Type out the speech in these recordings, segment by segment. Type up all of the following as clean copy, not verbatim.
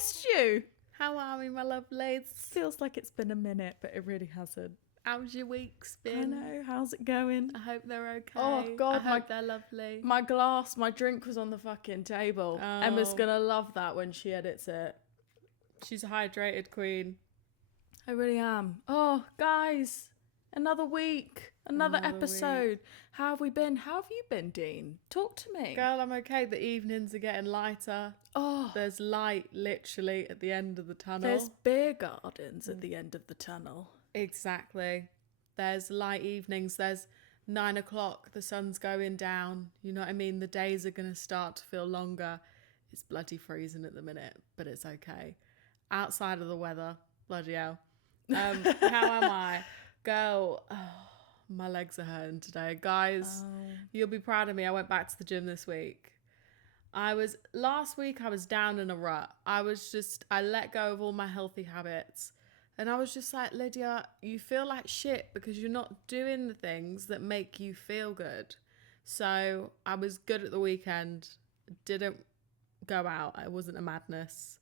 missed you. How are we, my lovelies? Feels like it's been a minute, but it really hasn't. How's your week's been? I know. How's it going? I hope they're okay. Oh, God, I hope they're lovely. My drink was on the fucking table. Oh. Emma's gonna love that when she edits it. She's a hydrated queen. I really am. Oh, guys, another week, another episode. How have we been? How have you been, Dean? Talk to me. Girl, I'm okay. The evenings are getting lighter. Oh, There's light literally at the end of the tunnel. there's beer gardens at the end of the tunnel. Exactly. There's light evenings. There's 9 o'clock. The sun's going down. You know what I mean? The days are going to start to feel longer. It's bloody freezing at the minute, but it's okay. Outside of the weather, bloody hell. How am I? Girl, my legs are hurting today. Guys, you'll be proud of me. I went back to the gym this week. Last week I was down in a rut. I let go of all my healthy habits. And I was just like, Lydia, you feel like shit because you're not doing the things that make you feel good. So I was good at the weekend. Didn't go out. It wasn't a madness.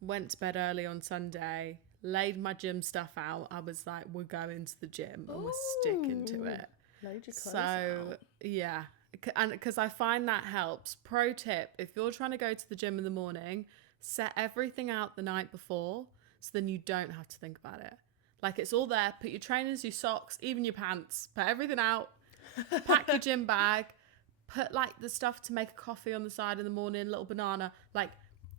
Went to bed early on Sunday. Laid my gym stuff out. I was like, we're going to the gym and we're sticking to it. Laid your clothes So, out. yeah. And because I find that helps. Pro tip, if you're trying to go to the gym in the morning, set everything out the night before so then you don't have to think about it. Like, it's all there. Put your trainers, your socks, even your pants. Put everything out. Pack your gym bag. Put, like, the stuff to make a coffee on the side in the morning, little banana. Like,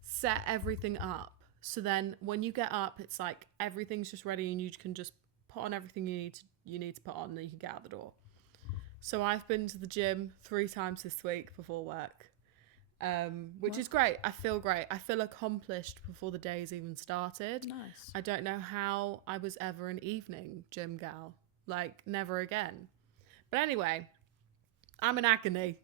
set everything up. So then when you get up, it's like everything's just ready and you can just put on everything you need to put on and then you can get out the door. So I've been to the gym 3 times this week before work, which is great. I feel great. I feel accomplished before the day's even started. Nice. I don't know how I was ever an evening gym gal. Like, never again. But anyway, I'm in agony.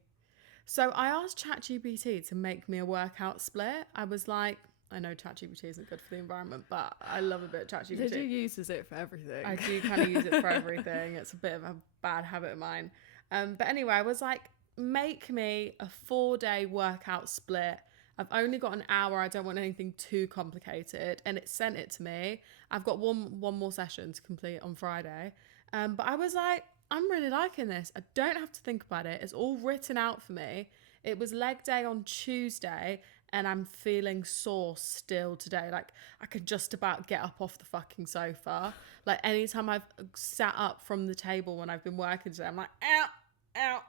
So I asked ChatGPT to make me a workout split. I was like, I know ChatGPT isn't good for the environment, but I love a bit of ChatGPT. Lydia uses it for everything. I do kind of use it for everything. It's a bit of a bad habit of mine. But anyway, I was like, make me a 4-day workout split. I've only got an hour. I don't want anything too complicated. And it sent it to me. I've got one more session to complete on Friday. But I was like, I'm really liking this. I don't have to think about it. It's all written out for me. It was leg day on Tuesday. And I'm feeling sore still today. Like, I could just about get up off the fucking sofa. Like, anytime I've sat up from the table when I've been working today, I'm like, ow.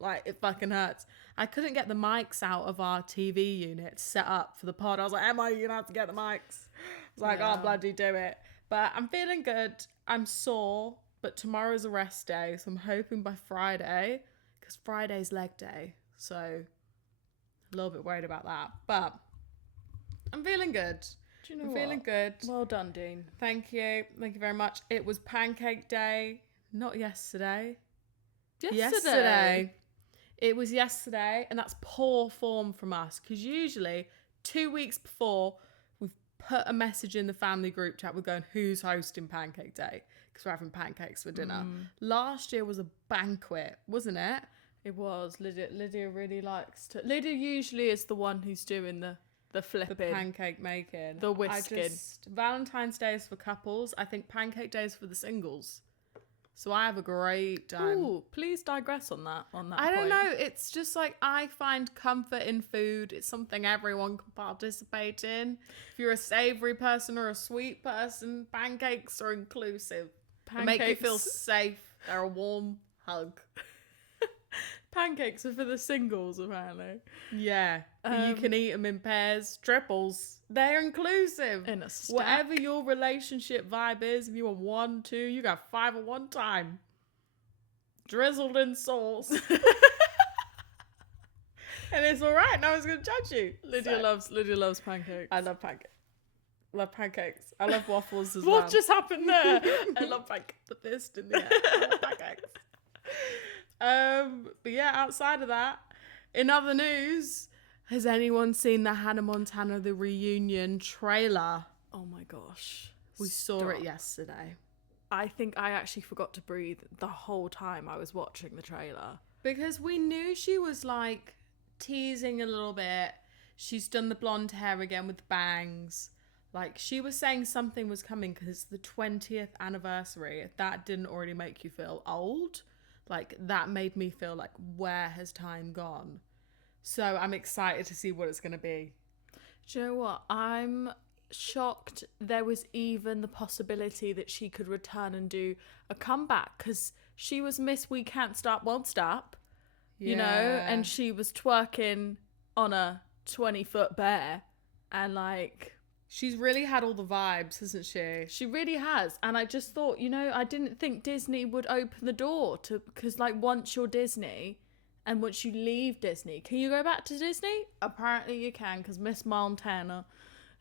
Like, it fucking hurts. I couldn't get the mics out of our TV unit set up for the pod. I was like, Emma, you're going to have to get the mics. I was like, I'll bloody do it. But I'm feeling good. I'm sore. But tomorrow's a rest day. So I'm hoping by Friday. Because Friday's leg day. So a little bit worried about that, but I'm feeling good. Do you know I'm what? feeling good. Well done, Dean. Thank you very much. It was pancake day, not yesterday. Yesterday. It was yesterday, and that's poor form from us because usually 2 weeks before we've put a message in the family group chat. We're going, who's hosting pancake day? Because we're having pancakes for dinner. Last year was a banquet, wasn't it? It was. Lydia really likes to. Lydia usually is the one who's doing the flipping. The pancake making. The whisking. Valentine's Day is for couples. I think pancake day is for the singles. So I have a great time. Ooh, please digress on that I don't know. It's just like I find comfort in food. It's something everyone can participate in. If you're a savoury person or a sweet person, pancakes are inclusive. They make you feel safe. They're a warm hug. Pancakes are for the singles, apparently. Yeah. You can eat them in pairs, triples. They're inclusive. In a stack. Whatever your relationship vibe is, if you want 1, 2, you got 5 at one time. Drizzled in sauce. And it's all right. No one's going to judge you. Lydia loves pancakes. I love pancakes. Love pancakes. I love waffles as well. What just happened there? I love pancakes. The fist in the air. I love pancakes. But yeah, outside of that, in other news, has anyone seen the Hannah Montana The Reunion trailer? Oh my gosh. We saw it yesterday. I think I actually forgot to breathe the whole time I was watching the trailer. Because we knew she was like teasing a little bit. She's done the blonde hair again with the bangs. Like, she was saying something was coming because it's the 20th anniversary. If that didn't already make you feel old, like, that made me feel like, where has time gone? So I'm excited to see what it's going to be. Do you know what? I'm shocked there was even the possibility that she could return and do a comeback, because she was Miss We Can't Stop, Won't Stop, you know, and she was twerking on a 20-foot bear, and like... She's really had all the vibes, hasn't she? She really has. And I just thought, you know, I didn't think Disney would open the door to... Because, like, once you're Disney and once you leave Disney, can you go back to Disney? Apparently you can, because Miss Montana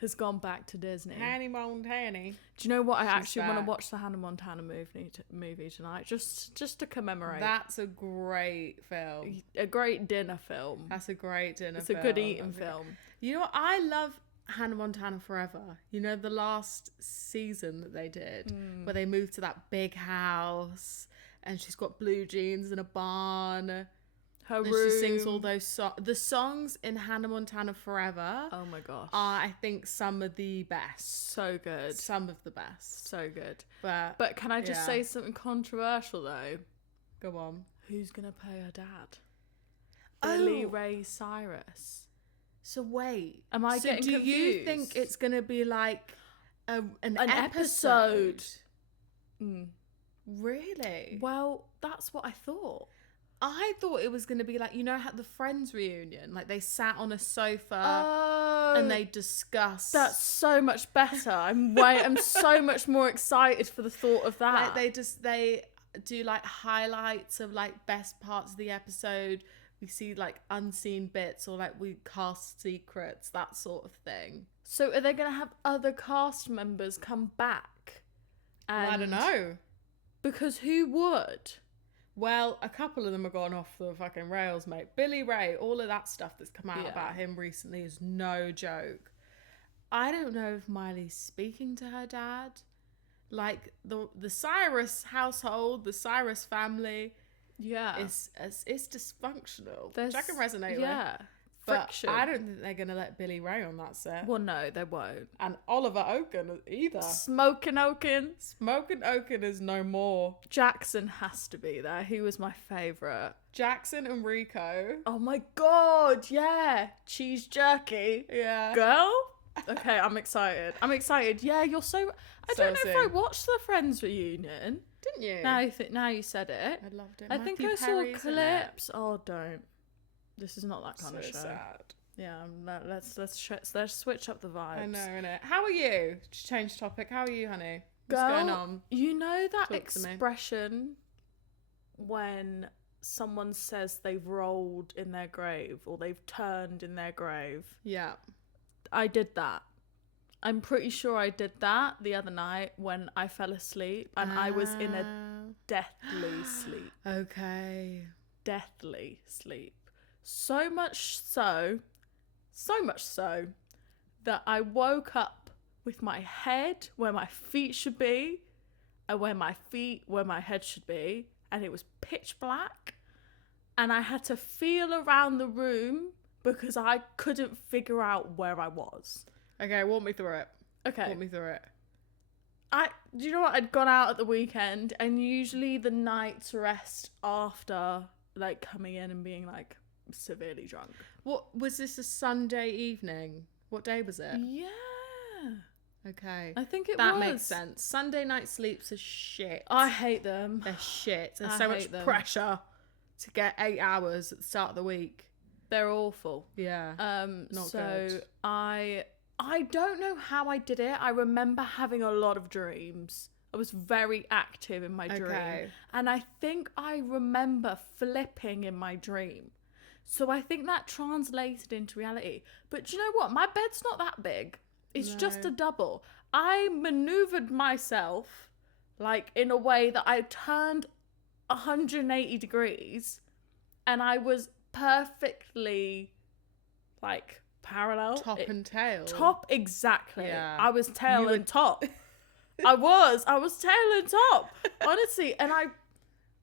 has gone back to Disney. Hannah Montana. Do you know what? I She's actually want to back. watch the Hannah Montana movie tonight, just to commemorate. That's a great film. A great dinner film. That's a great dinner It's film. a good eating film. You know what? I love Hannah Montana Forever. You know, the last season that they did, where they moved to that big house and she's got blue jeans and a barn. Her And room. she sings all those songs. The songs in Hannah Montana Forever Oh my gosh. are, I think, some of the best. So good. Some of the best. So good. But But can I just yeah. say something controversial though? Go on. Who's gonna play her dad? Oh. Billy Ray Cyrus. So wait. Am I so getting do confused? you think it's going to be like an episode? Mm. Really? Well, that's what I thought. I thought it was going to be like, you know, how the Friends reunion, like they sat on a sofa Oh, and they discussed. that's so much better. I'm so much more excited for the thought of that. like they do like highlights of like best parts of the episode. We see like unseen bits, or like we cast secrets, that sort of thing. So are they going to have other cast members come back? Well, I don't know. Because who would? Well, a couple of them have gone off the fucking rails, mate. Billy Ray, all of that stuff that's come out Yeah. about him recently is no joke. I don't know if Miley's speaking to her dad. Like, the Cyrus household, the Cyrus family, Yeah. it's dysfunctional, There's- which I can resonate with. Yeah. But Friction. I don't think they're going to let Billy Ray on that set. Well, no, they won't. And Oliver Oaken either. Smoking Oaken. Smoking Oaken is no more. Jackson has to be there. He was my favourite. Jackson and Rico. Oh my god, yeah. Cheese jerky. Yeah. Girl? Okay, I'm excited. Yeah, you're so... I So don't know if I soon. watched the Friends reunion. Didn't you? Now you said it. I loved it. I think Matthew I saw Perry's in it. clips. Oh, don't. This is not that kind So of show. sad. Yeah, let's switch up the vibes. I know, innit? How are you? To change topic. How are you, honey? What's Girl, going on? You know that Talk to me. expression when someone says they've rolled in their grave or they've turned in their grave? Yeah. I did that. I'm pretty sure I did that the other night when I fell asleep and I was in a deathly sleep. Okay. Deathly sleep. So much so that I woke up with my head where my feet should be and where my feet where my head should be, and it was pitch black, and I had to feel around the room because I couldn't figure out where I was. Okay, walk me through it. Okay. Walk me through it. Do you know what? I'd gone out at the weekend, and usually the nights rest after like coming in and being like severely drunk. What was this, a Sunday evening? What day was it? Yeah. Okay. I think it that was. makes sense. Sunday night sleeps are shit. I hate them. They're shit. There's I so much hate them. pressure to get 8 hours at the start of the week. They're awful. Yeah. Not so good. I don't know how I did it. I remember having a lot of dreams. I was very active in my dream. Okay. And I think I remember flipping in my dream. So I think that translated into reality. But do you know what? My bed's not that big. It's just No. a double. I maneuvered myself like in a way that I turned 180 degrees and I was perfectly like parallel. Top and tail. Top, exactly. Yeah. I was tail You and were- top. I was tail and top. Honestly. And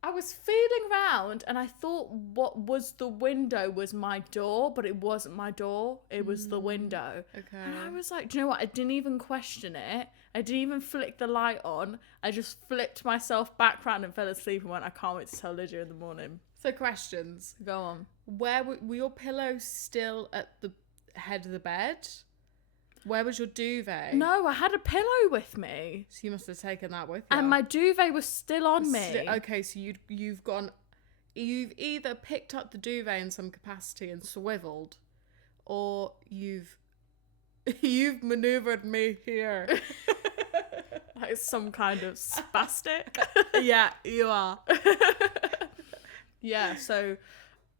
I was feeling around and I thought what was the window was my door, but it wasn't my door. It was the window. Okay. And I was like, do you know what? I didn't even question it. I didn't even flick the light on. I just flipped myself back round and fell asleep and went, I can't wait to tell Lydia in the morning. So questions. Go on. Where were your pillows still at the head of the bed? Where was your duvet? No, I had a pillow with me. So you must have taken that with you. And my duvet was still on me. Okay, so you've either picked up the duvet in some capacity and swiveled, or you've maneuvered me here. Like some kind of spastic. Yeah, you are. Yeah, so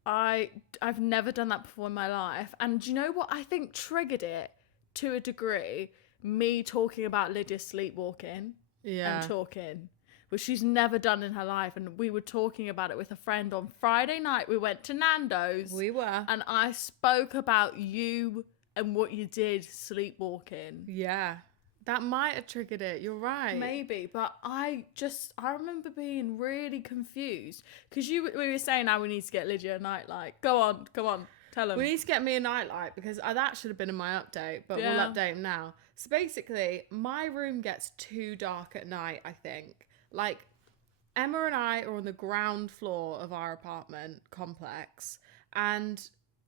I've never done that before in my life. And do you know what I think triggered it to a degree? Me talking about Lydia sleepwalking and talking, which she's never done in her life. And we were talking about it with a friend on Friday night. We went to Nando's. We were. And I spoke about you and what you did sleepwalking. Yeah. That might have triggered it. You're right. Maybe, but I remember being really confused because we were saying now we need to get Lydia a nightlight. Go on, tell them. We need to get me a nightlight because that should have been in my update, but we'll update them now. So basically, my room gets too dark at night, I think. Like, Emma and I are on the ground floor of our apartment complex, and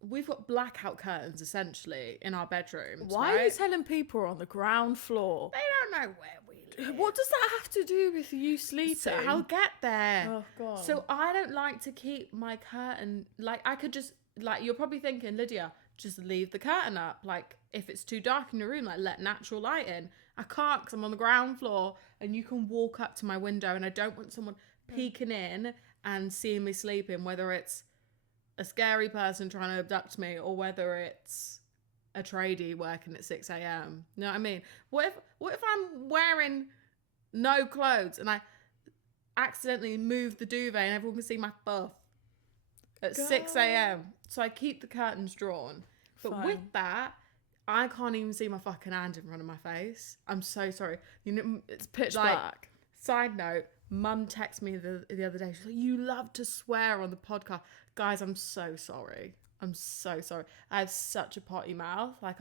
we've got blackout curtains, essentially, in our bedrooms. Why are you telling people we're on the ground floor? They don't know where we live. What does that have to do with you sleeping? So I'll get there. Oh, God. So I don't like to keep my curtain, like, I could just, like, you're probably thinking, Lydia, just leave the curtain up. Like, if it's too dark in your room, like, let natural light in. I can't because I'm on the ground floor and you can walk up to my window and I don't want someone peeking in and seeing me sleeping, whether it's a scary person trying to abduct me or whether it's a tradie working at 6 a.m. You know what I mean? What if I'm wearing no clothes and I accidentally move the duvet and everyone can see my buff at 6 a.m. So I keep the curtains drawn. But Fine. with that, I can't even see my fucking hand in front of my face. I'm so sorry. You know, It's pitch like, black. Side note, Mum texted me the other day. She's like, you love to swear on the podcast. Guys, I'm so sorry. I'm so sorry. I have such a potty mouth. Like,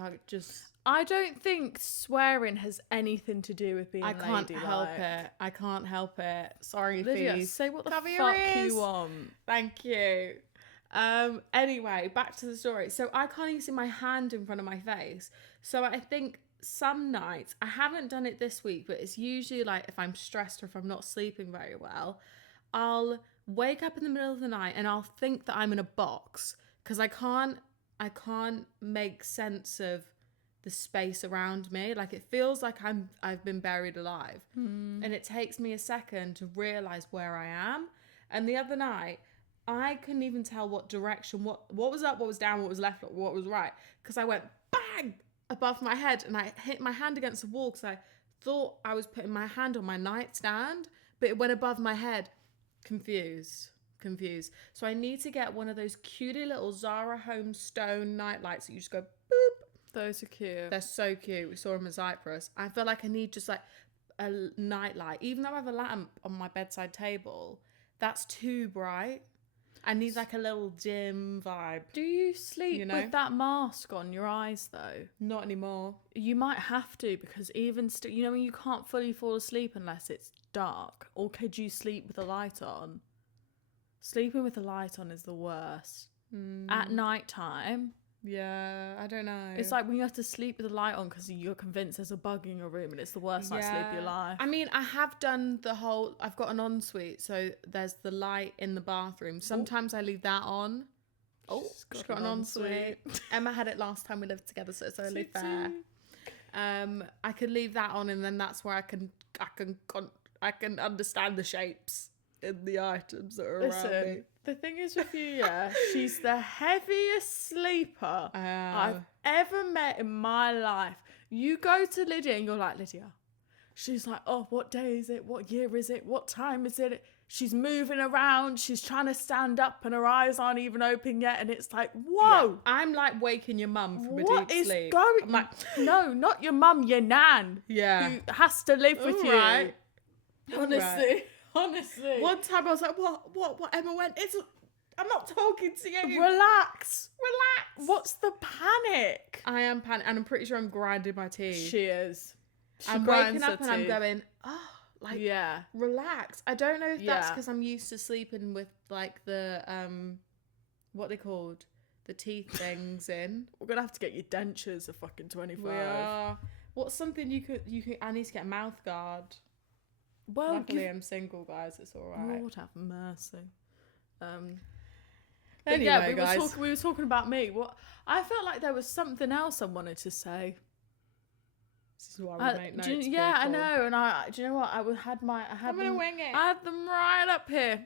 I don't think swearing has anything to do with being I can't ladylike. help it. I can't help it. Sorry, Lydia, Fees. say what the Cover your fuck ears. you want. Thank you. Anyway, back to the story. So I can't even see my hand in front of my face. So I think some nights, I haven't done it this week, but it's usually like if I'm stressed or if I'm not sleeping very well, I'll wake up in the middle of the night and I'll think that I'm in a box because I can't make sense of the space around me. Like, it feels like I've been buried alive. And it takes me a second to realize where I am. And the other night, I couldn't even tell what direction, what was up, what was down, what was left, what was right. Because I went bang above my head and I hit my hand against the wall because I thought I was putting my hand on my nightstand, but it went above my head. Confused. So I need to get one of those cutie little Zara Home stone night lights that you just go boop. Those are cute. They're so cute. We saw them in Cyprus. I feel like I need just like a night light. Even though I have a lamp on my bedside table, that's too bright. I need like a little dim vibe. Do you sleep with that mask on your eyes though? Not anymore. You might have to because even still, you know when you can't fully fall asleep unless it's dark? Or could you sleep with a light on? Sleeping with a light on is the worst. At night time. Yeah, I don't know. It's like when you have to sleep with the light on because you're convinced there's a bug in your room and it's the worst night's sleep of your life. I mean, I have done I've got an ensuite, so there's the light in the bathroom. Sometimes I leave that on. She's got an ensuite. Emma had it last time we lived together, so it's only fair. I could leave that on, and then that's where I can understand the shapes in the items that are around me. The thing is with you, she's the heaviest sleeper I've ever met in my life. You go to Lydia and you're like, Lydia. She's like, oh, what day is it? What year is it? What time is it? She's moving around. She's trying to stand up and her eyes aren't even open yet. And it's like, whoa. Yeah, I'm like waking your mum from a deep sleep. What is going I'm like, no, not your mum, your nan. Yeah. Who has to live with you. Right. Honestly. Honestly. One time I was like, what? Emma went, I'm not talking to you. Relax. Relax. What's the panic? I am panicking, and I'm pretty sure I'm grinding my teeth. She is. I'm waking up and I'm going, yeah. relax. I don't know if that's Yeah. because I'm used to sleeping with like the what they called, the teeth things in. We're gonna have to get your dentures a fucking 25. We are. What's something you could? I need to get a mouth guard. Well, Luckily I'm single, guys. It's all right. Lord have mercy. But Anyway, yeah, guys. we were talking about me. What I felt like there was something else I wanted to say. This is why we make notes. Yeah, I people. know. And do you know what? I had I'm gonna them, wing it. I had them right up here.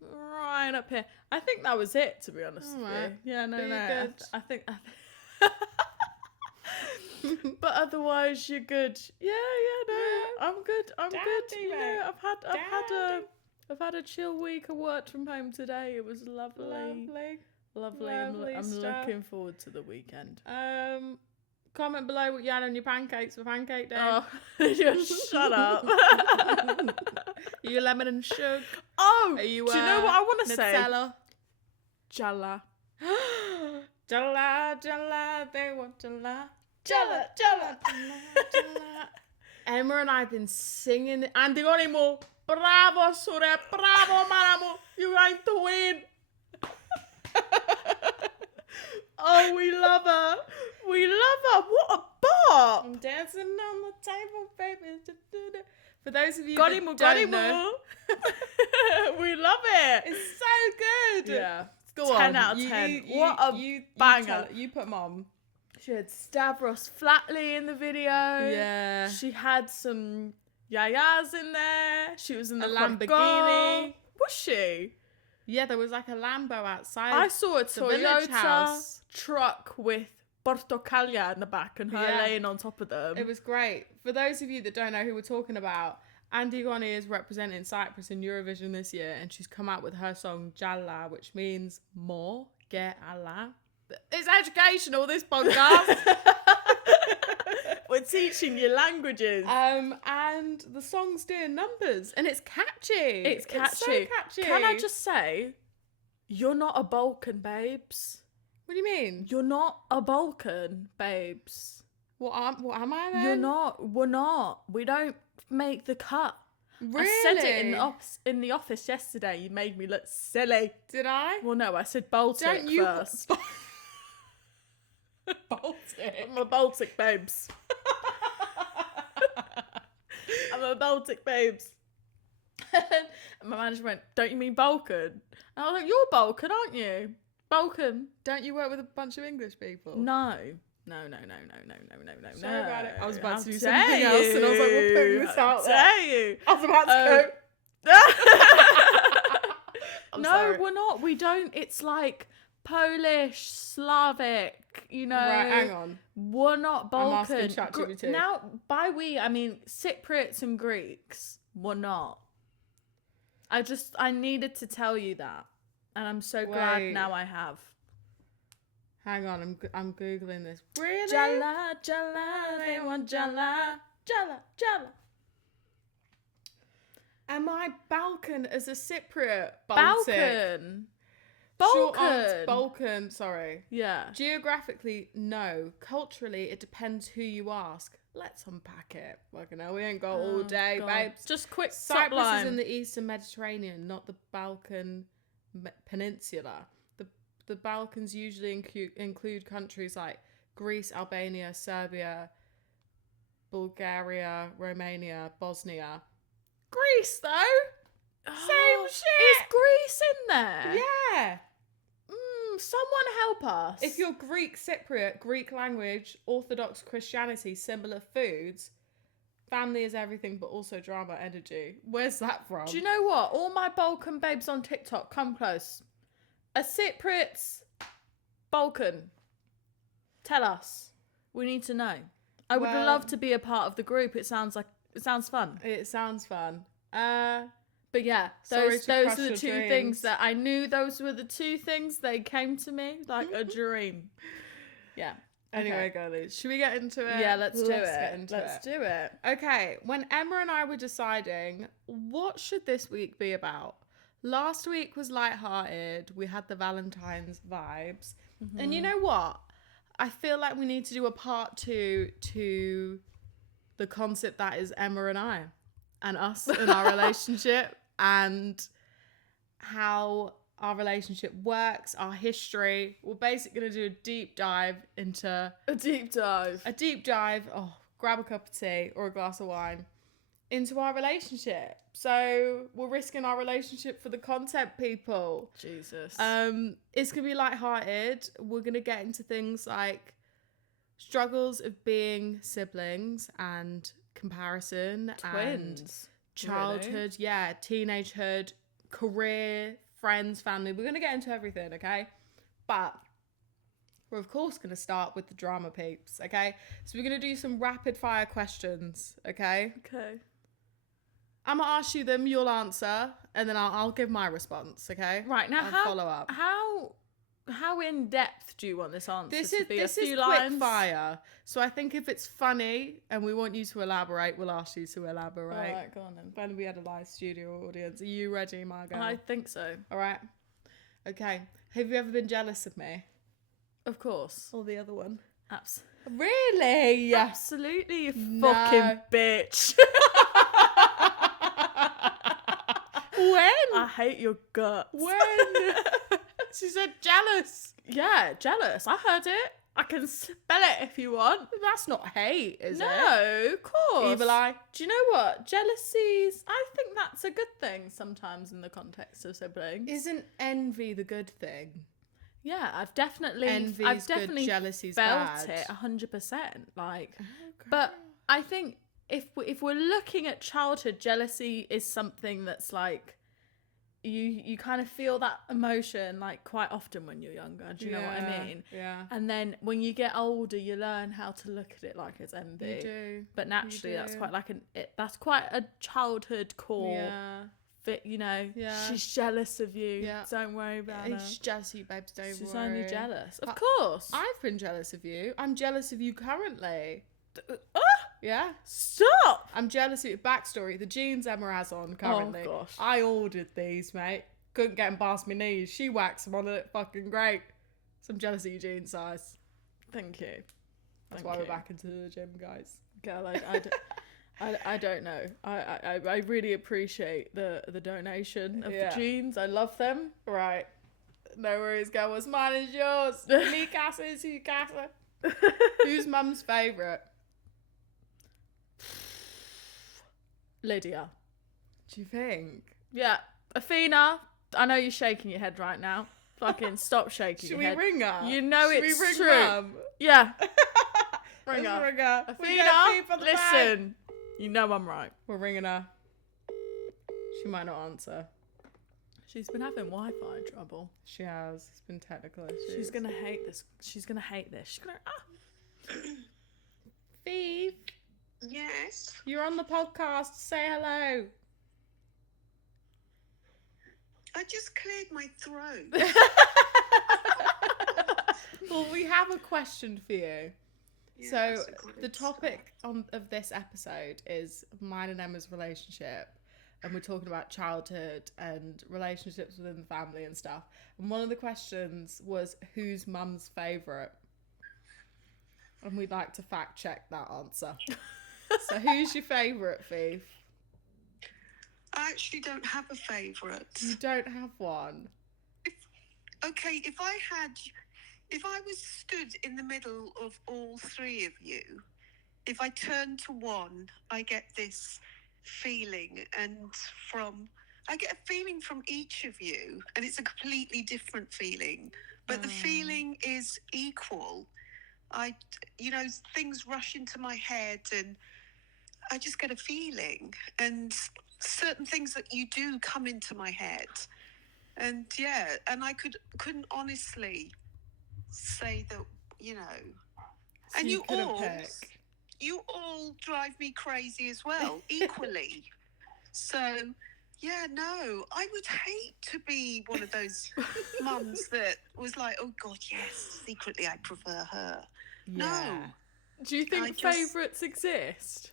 Right up here. I think that was it, to be honest with Alright. you. Yeah, no. Good. I think but otherwise you're good. Yeah, no. Yeah. I'm good. I'm Dandy, good. You know, mate. I've had a chill week. I worked from home today. It was lovely. Lovely. Lovely I'm stuff. looking forward to the weekend. Comment below what you had on your pancakes for pancake day. Oh, just shut up. Are you lemon and sugar? Oh, Are you, do you know what I want to say? Nutella? Jalla. Jala, they want jala. Jala. Emma and I have been singing Antigonimo. Bravo, Sure. Bravo, Maramo. You're going to win. Oh, we love her. We love her. What a bop. I'm dancing on the table, baby. For those of you Got that him, don't know, we love it. it's so good. Yeah. Go 10 on. out of 10. What a banger. You put mom. She had Stavros Flatley in the video. Yeah. She had some yayas in there. She was in the A Lamborghini. Lamborghini. Was she? Yeah, there was like a Lambo outside. I saw a the village Toyota house. truck with Portocalia in the back and her Yeah. laying on top of them. It was great. For those of you that don't know who we're talking about, Antigone is representing Cyprus in Eurovision this year, and she's come out with her song Jalla, which means more, get Allah. It's educational, this podcast. We're teaching you languages. And the song's doing numbers, and it's catchy. It's catchy. It's so catchy. Can I just say, you're not a Balkan, babes. What do you mean? You're not a Balkan, babes. What am I then? You're not. We're not. We don't make the cut. Really? I said it in the office yesterday. You made me look silly. Did I? Well, no, I said Baltic Don't you first. Baltic. I'm a Baltic, babes. I'm a Baltic, babes. And my manager went, "Don't you mean Balkan?" And I was like, "You're Balkan, aren't you? Balkan." Don't you work with a bunch of English people? No. Sorry about it. I was about How to do dare something else, and I was like, we're putting this How out there. dare you? I was about to go. I'm No, sorry. we're not. We don't. It's like Polish, Slavic, you know. Right, hang on. We're not Balkan. asking ChatGPT. Now, by we, I mean Cypriots and Greeks. We're not. I needed to tell you that. And I'm so glad Wait. now I have. Hang on, I'm Googling this. Really? Jala, they want jala. Am I Balkan as a Cypriot? Balkan. Short answer, Balkan. Balkan, sorry. Yeah. Geographically, no. Culturally, it depends who you ask. Let's unpack it. Fucking hell, we ain't got all day, God. babes. Just quick Cyprus top is in line. the eastern Mediterranean, not the Balkan Peninsula. The Balkans usually include countries like Greece, Albania, Serbia, Bulgaria, Romania, Bosnia. Greece, though? Same shit! Is Greece in there? Yeah! Someone help us. If you're Greek Cypriot, Greek language, Orthodox Christianity, similar foods, family is everything but also drama energy. Where's that from? Do you know what? All my Balkan babes on TikTok, come close. A Cypriots, Balkan. Tell us. We need to know. I would Well- love to be a part of the group. It sounds fun. It sounds fun. But yeah, Sorry those to are crush the your two dreams. things that I knew. Those were the two things. They came to me like a dream. Yeah. Anyway, girlies, should we get into it? Yeah, let's do get it. into Let's it. do it. Okay, when Emma and I were deciding what should this week be about, last week was lighthearted. We had the Valentine's vibes. And you know what? I feel like we need to do a part 2 to the concept that is Emma and I and us and our relationship and how our relationship works, our history. We're basically going to do a deep dive into A deep dive. oh, grab a cup of tea or a glass of wine into our relationship. So we're risking our relationship for the content, people. Jesus. It's gonna be lighthearted. We're gonna get into things like struggles of being siblings and comparison and Twins. childhood, teenagehood, career, friends, family. We're gonna get into everything, okay? But we're of course gonna start with the drama, peeps, okay? So we're gonna do some rapid fire questions, okay? Okay. I'm gonna ask you them, you'll answer, and then I'll give my response, okay? Right, now I'll follow up. How in depth do you want this answer This to is be? this a is few quick lines? fire. So I think if it's funny and we want you to elaborate, we'll ask you to elaborate. All right, go on then. When we had a live studio audience, are you ready, my girl? I think so. All right. Okay. Have you ever been jealous of me Of course. or the other one? Really? Absolutely, you No. fucking bitch. When? I hate your guts. When? She said jealous. Yeah, jealous. I heard it. I can spell it if you want. That's not hate, is it? No, of course. Evil eye. Do you know what? Jealousy's, I think that's a good thing sometimes in the context of siblings. Isn't envy the good thing? Yeah, I've definitely Envy's good, jealousy's felt bad. it 100%. Like, but I think if we're looking at childhood, jealousy is something that's like you kind of feel that emotion like quite often when you're younger. Do you know what I mean? Yeah. And then when you get older, you learn how to look at it like it's envy. You do. But naturally, that's do. quite like that's quite a childhood core. Yeah. Fit, you know. Yeah. She's jealous of you. Yeah. Don't worry about her. She's jealous of you, babes. Don't She's worry. only jealous. Of I- course. I've been jealous of you. I'm jealous of you currently. Ah, Yeah. stop. I'm jealous of your backstory. The jeans Emma has on currently. Oh, gosh. I ordered these, mate. Couldn't get them past my knees. She waxed them on it. Fucking great. So I'm jealous of your jean size. Thank you. That's Thank why you. we're back into the gym, guys. Girl, I don't know. I really appreciate the donation of Yeah. the jeans. I love them. Right. No worries, girl. What's mine is yours. Mi casa is your casa. Who's mum's favourite? Lydia. Do you think? Yeah. Athena, I know you're shaking your head right now. Fucking stop shaking Should your we head. ring her? You know Should it's we ring true. Mum? Yeah. Ring Ring her. her. Ring her. We Athena, get people to the bag. listen. You know I'm right. We're ringing her. She might not answer. She's been having Wi-Fi trouble. She has. It's been technical issues. She's gonna hate this. She's gonna hate this. She's gonna. Vive, Yes. you're on the podcast. Say hello. I just cleared my throat. Well, we have a question for you. Yeah, So that's a great the topic of this episode is mine and Emma's relationship, and we're talking about childhood and relationships within the family and stuff. And one of the questions was who's mum's favourite, and we'd like to fact check that answer. So who's your favourite, Fief? I actually don't have a favourite. You don't have one. Okay, if I was stood in the middle of all three of you, if I turn to one, I get this feeling, and I get a feeling from each of you, and it's a completely different feeling, but the feeling is equal. Things rush into my head, and I just get a feeling, and certain things that you do come into my head, and and I couldn't honestly say that, So and you couldn't all pick. you all drive me crazy as well, equally. So yeah, no, I would hate to be one of those mums that was like, oh God, yes, secretly I prefer her. Yeah. Do you I think just- favourites exist?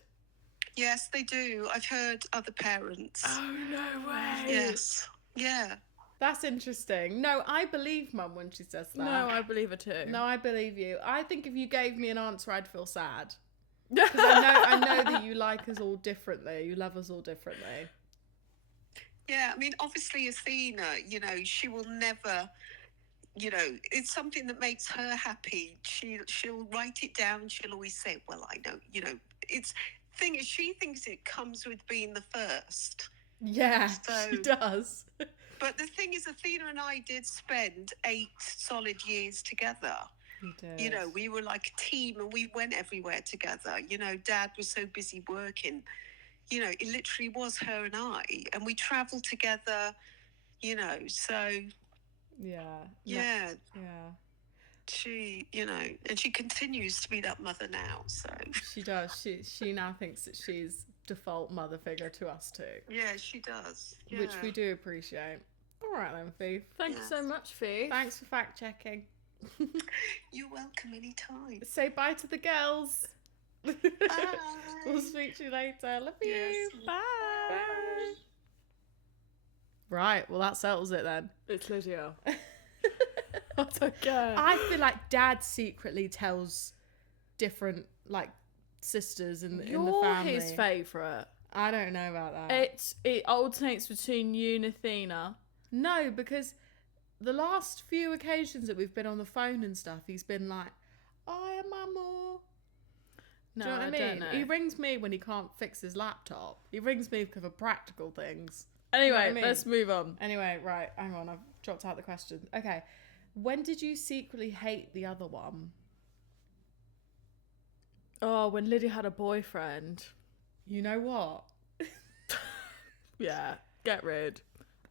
Yes, they do. I've heard other parents. Oh, no way. Yes. Yeah. That's interesting. No, I believe Mum when she says that. No, I believe it too. No, I believe you. I think if you gave me an answer, I'd feel sad. Because I know that you like us all differently. You love us all differently. Yeah, I mean, obviously, Athena, she will never, it's something that makes her happy. She'll write it down. She'll always say, well, I know, thing is, she thinks it comes with being the first. Yeah, So- she does. But the thing is, Athena and I did spend 8 solid years together. You did. We were like a team and we went everywhere together. Dad was so busy working. It literally was her and I. And we travelled together, so Yeah. yeah, Yeah. she, and she continues to be that mother now. So She does. She now thinks that she's default mother figure to us too, yeah, she does. Yeah. which we do appreciate. All right then, Fee. Thanks Yes. so much, Fee. Thanks for fact checking. You're welcome anytime. Say bye to the girls. Bye. We'll speak to you later. Love you. Yes. Bye. Bye. Right. Well, that settles it then. It's Lydia. That's okay. I feel like Dad secretly tells different sisters in the You're family. his favourite. I don't know about that. It alternates between you and Athena. No, because the last few occasions that we've been on the phone and stuff, he's been like, "I am Mamo." No, Do you know what I mean? don't know. He rings me when he can't fix his laptop. He rings me for practical things. Anyway, You know what I mean? let's move on. Anyway, right, hang on, I've dropped out the question. Okay. When did you secretly hate the other one? Oh, when Lydia had a boyfriend. You know what? Yeah, get rid.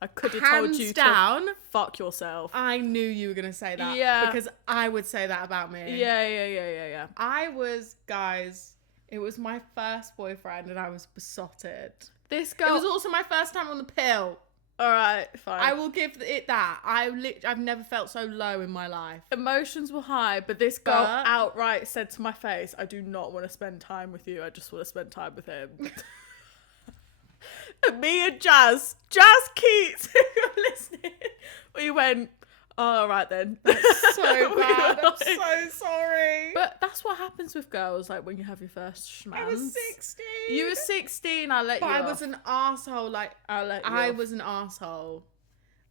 I could have told Hands you down, to fuck yourself. I knew you were going to say that. Yeah. Because I would say that about me. Yeah. I was, guys, it was my first boyfriend and I was besotted. This It girl. was also my first time on the pill. All right, fine. I will give it that. I've never felt so low in my life. Emotions were high, but this girl But- outright said to my face, "I do not want to spend time with you. I just want to spend time with him." And me and Jazz Keats, who were listening, we went, "Oh, all right then." So We bad. were I'm so sorry. But that's what happens with girls, like when you have your first schmans. I was 16. You were 16. I'll let But you. I off. was an arsehole. I'll let you. I off. was an arsehole.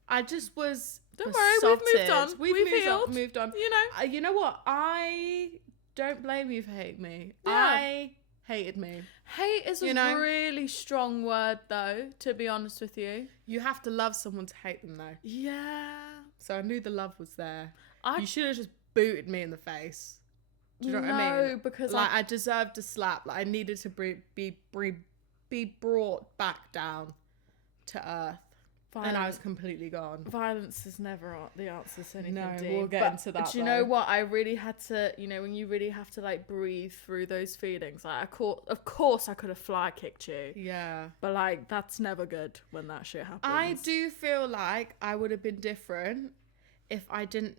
I just was. Don't worry, we've moved on. besotted. We've We've moved healed. on. Moved on. You know. You know what? I don't blame you for hating me. Yeah. I hated me. Hate is a You know? really strong word, though. To be honest with you. You have to love someone to hate them, though. Yeah. So I knew the love was there. I You should have just booted me in the face. Do you know what I mean? No, because I deserved a slap. Like I needed to be brought back down to earth, and I was completely gone. Violence is never the answer to anything. No, deep. we'll get But into that, Do you know though. what? I really had to. When you really have to breathe through those feelings. Of course, I could have fly kicked you, Yeah. but that's never good when that shit happens. I do feel like I would have been different if I didn't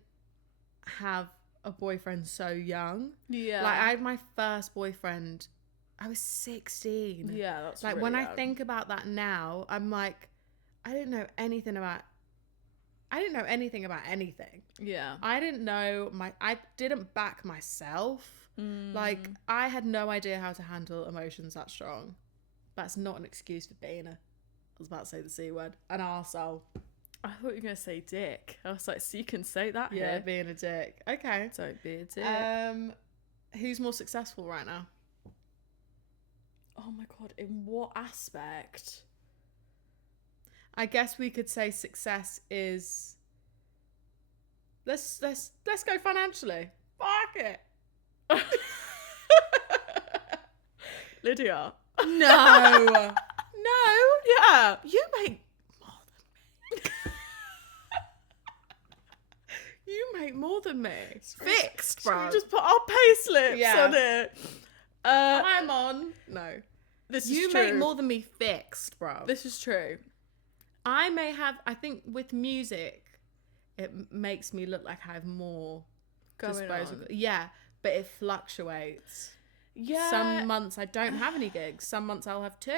have a boyfriend so young. Yeah. I had my first boyfriend. I was 16. Yeah, that's Like really when I young. think about that now, I'm like, I didn't know anything about anything. Yeah. I didn't back myself. Like I had no idea how to handle emotions that strong. That's not an excuse for being I was about to say the C word, an arsehole. I thought you were gonna say dick. I was like, so you can say that Yeah, here. being a dick. Okay. Don't be a dick. Who's more successful right now? Oh my god, in what aspect? I guess we could say success is. Let's go financially. Fuck it. Lydia. No. No. Yeah. You make more than me. You make more than me. It's fixed, Should bro. we just put our pay slips Yeah. on it? I'm on. No. This is You true. make more than me fixed, bro. This is true. I think with music, it makes me look like I have more Going disposable. on. Yeah, but it fluctuates. Yeah. Some months I don't have any gigs. Some months I'll have 2.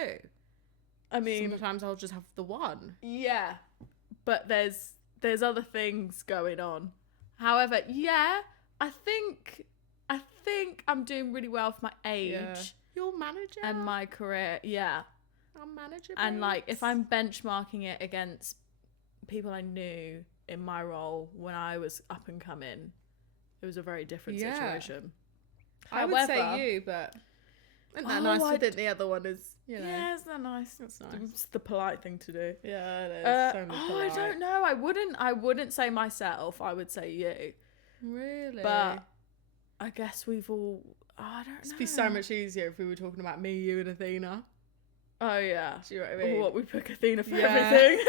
I mean, Sometimes I'll just have the 1. yeah. But there's other things going on. However, yeah, I think I'm doing really well for my age. Yeah. Your manager And my career. Yeah. our manager. And like, babes. if I'm benchmarking it against people I knew in my role when I was up and coming, it was a very different Yeah. situation. I would say you, but isn't that nice to think the other one is, you know. Yeah, isn't that nice? That's nice. It's the polite thing to do. Yeah, it is. So I don't know. I wouldn't say myself. I would say you. Really? But I guess we've all. I don't know. It'd be so much easier if we were talking about me, you, and Athena. Oh yeah. Do you know what I mean? What, we pick Athena for Yeah. everything?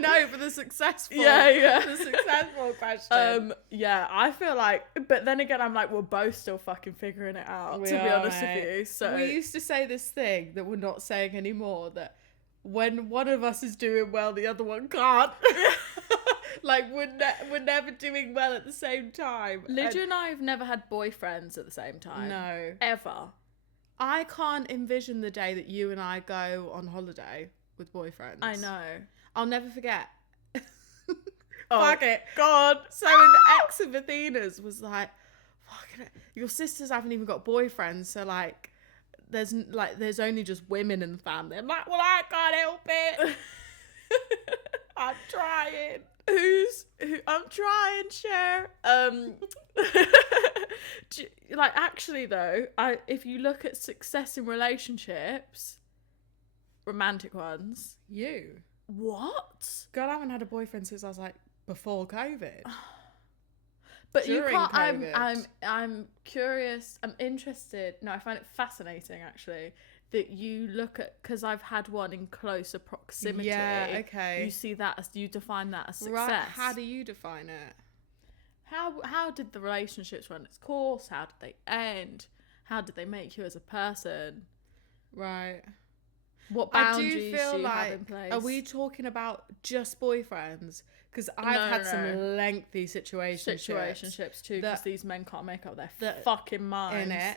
No, for the successful. Yeah. The successful question. Yeah, I feel like, but then again, I'm like, we're both still fucking figuring it out, to be honest with you. So we used to say this thing that we're not saying anymore, that when one of us is doing well, the other one can't. Like, we're never doing well at the same time. Lydia and I have never had boyfriends at the same time. No. Ever. I can't envision the day that you and I go on holiday with boyfriends. I know. I'll never forget. Oh, Fuck it. God. So an ex of Athena's was like, fucking it. Your sisters haven't even got boyfriends, so like there's only just women in the family. I'm like, well, I can't help it. I'm trying. I'm trying, Cher. Like, actually though, if you look at success in relationships, romantic ones. You. What? God, I haven't had a boyfriend since I was like before COVID. But you During can't. COVID. I'm curious. I'm interested. No, I find it fascinating actually that you look at, because I've had one in closer proximity. Yeah. Okay. You see that as, you define that as success. Right. How do you define it? How did the relationships run its course? How did they end? How did they make you as a person? Right. What I boundaries do feel do you like, have in place? are we talking about just boyfriends? Because I've had some lengthy situationships too, because that- these men can't make up their that- fucking minds. in it.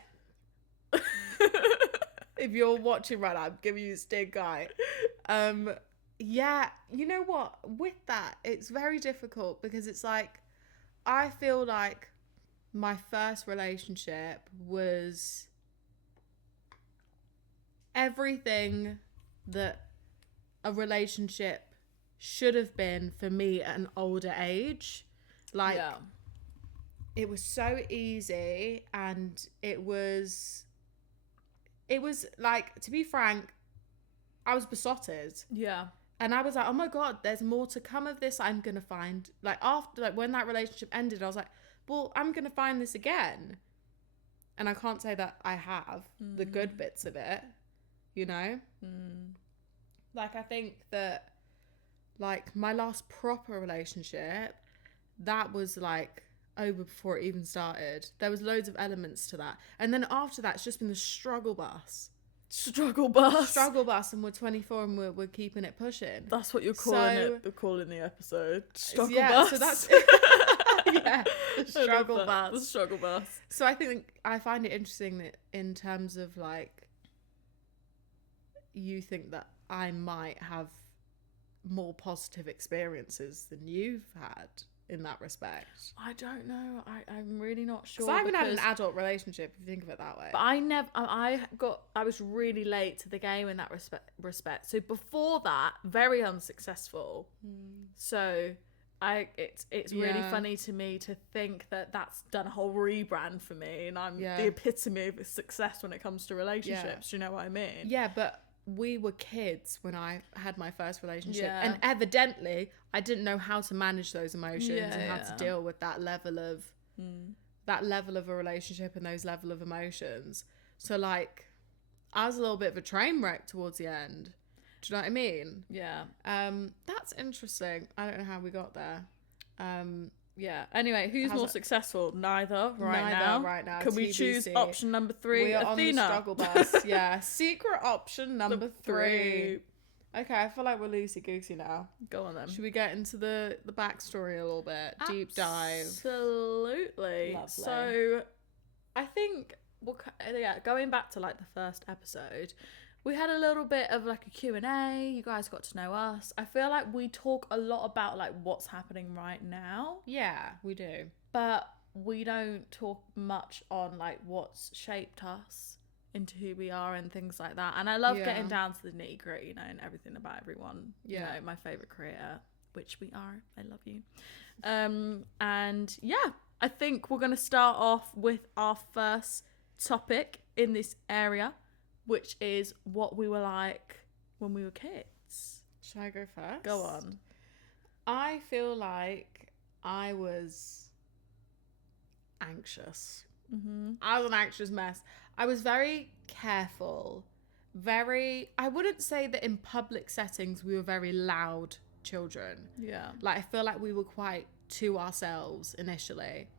If you're watching right now, I'm giving you a stink eye. Yeah, you know what? With that, it's very difficult because it's like, I feel like my first relationship was everything that a relationship should have been for me at an older age. Like, Yeah. it was so easy, and it was like, to be frank, I was besotted. Yeah. And I was like, oh my God, there's more to come of this. I'm going to find, like, after, like, when that relationship ended, I was like, well, I'm going to find this again. And I can't say that I have the good bits of it, you know? Like, I think that, like, my last proper relationship, that was, like, over before it even started. There was loads of elements to that. And then after that, it's just been the struggle bus. Struggle bus. Struggle bus, and we're 24 and we're keeping it pushing. That's what you're calling it. They're calling the episode. Struggle Yeah, bus. so that's yeah, the struggle bus. The struggle bus. So I think I find it interesting that in terms of, like, you think that I might have more positive experiences than you've had in that respect. I don't know. I'm really not sure. Because I haven't had an because- adult relationship, if you think of it that way. But I was really late to the game in that respect. So before that, very unsuccessful. So it's really Yeah. funny to me to think that that's done a whole rebrand for me, and I'm Yeah. the epitome of success when it comes to relationships. Do you know what I mean? Yeah, but we were kids when I had my first relationship, Yeah. and evidently I didn't know how to manage those emotions and how to Yeah. deal with that level of a relationship and those level of emotions. So, like, I was a little bit of a train wreck towards the end. Do you know what I mean? Yeah. That's interesting. I don't know how we got there. Yeah. Anyway, who's How's more it- successful? Neither Neither now. right now. Can we choose TBC. option number 3? We are Athena. on the struggle bus. Yeah. Secret option number 3. Okay, I feel like we're loosey-goosey now. Go on then. Should we get into the backstory a little bit? Deep dive. Absolutely. Lovely. So, I think, going back to like the first episode, we had a little bit of like a Q&A. You guys got to know us. I feel like we talk a lot about like what's happening right now, Yeah, we do. but we don't talk much on like what's shaped us into who we are and things like that. And I love getting down to the nitty gritty, you know, and everything about everyone. Yeah. You know, my favourite creator, which we are. I love you. And yeah, I think we're going to start off with our first topic in this area, which is what we were like when we were kids. Should I go first? Go on. I feel like I was anxious. Mm-hmm. I was an anxious mess. I was very careful. I wouldn't say that in public settings we were very loud children. Yeah. Like, I feel like we were quite to ourselves initially.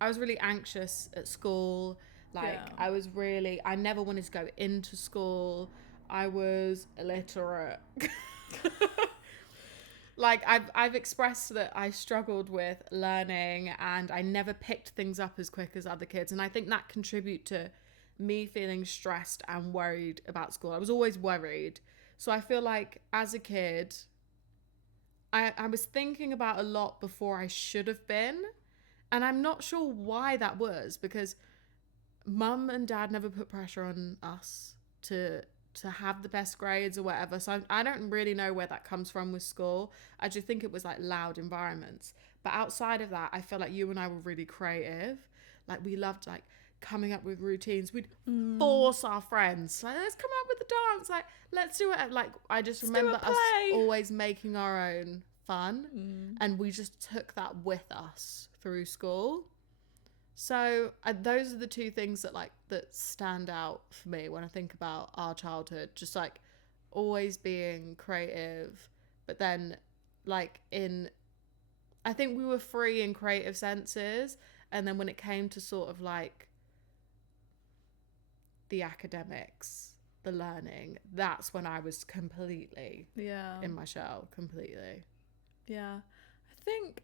I was really anxious at school. Like, I never wanted to go into school. I was illiterate. Like, I've expressed that I struggled with learning and I never picked things up as quick as other kids. And I think that contributed to me feeling stressed and worried about school. I was always worried. So I feel like as a kid, I was thinking about a lot before I should have been. And I'm not sure why that was, because mum and dad never put pressure on us to have the best grades or whatever. So I don't really know where that comes from with school. I just think it was like loud environments. But outside of that, I feel like you and I were really creative. Like, we loved like coming up with routines. We'd force our friends, like, let's come up with a dance, like, let's do it. Like, I just remember us always making our own fun, and we just took that with us through school. So those are the two things that stand out for me when I think about our childhood. Just like always being creative, but then like I think we were free in creative senses, and then when it came to sort of like the academics, the learning, that's when I was completely in my shell, completely. Yeah, I think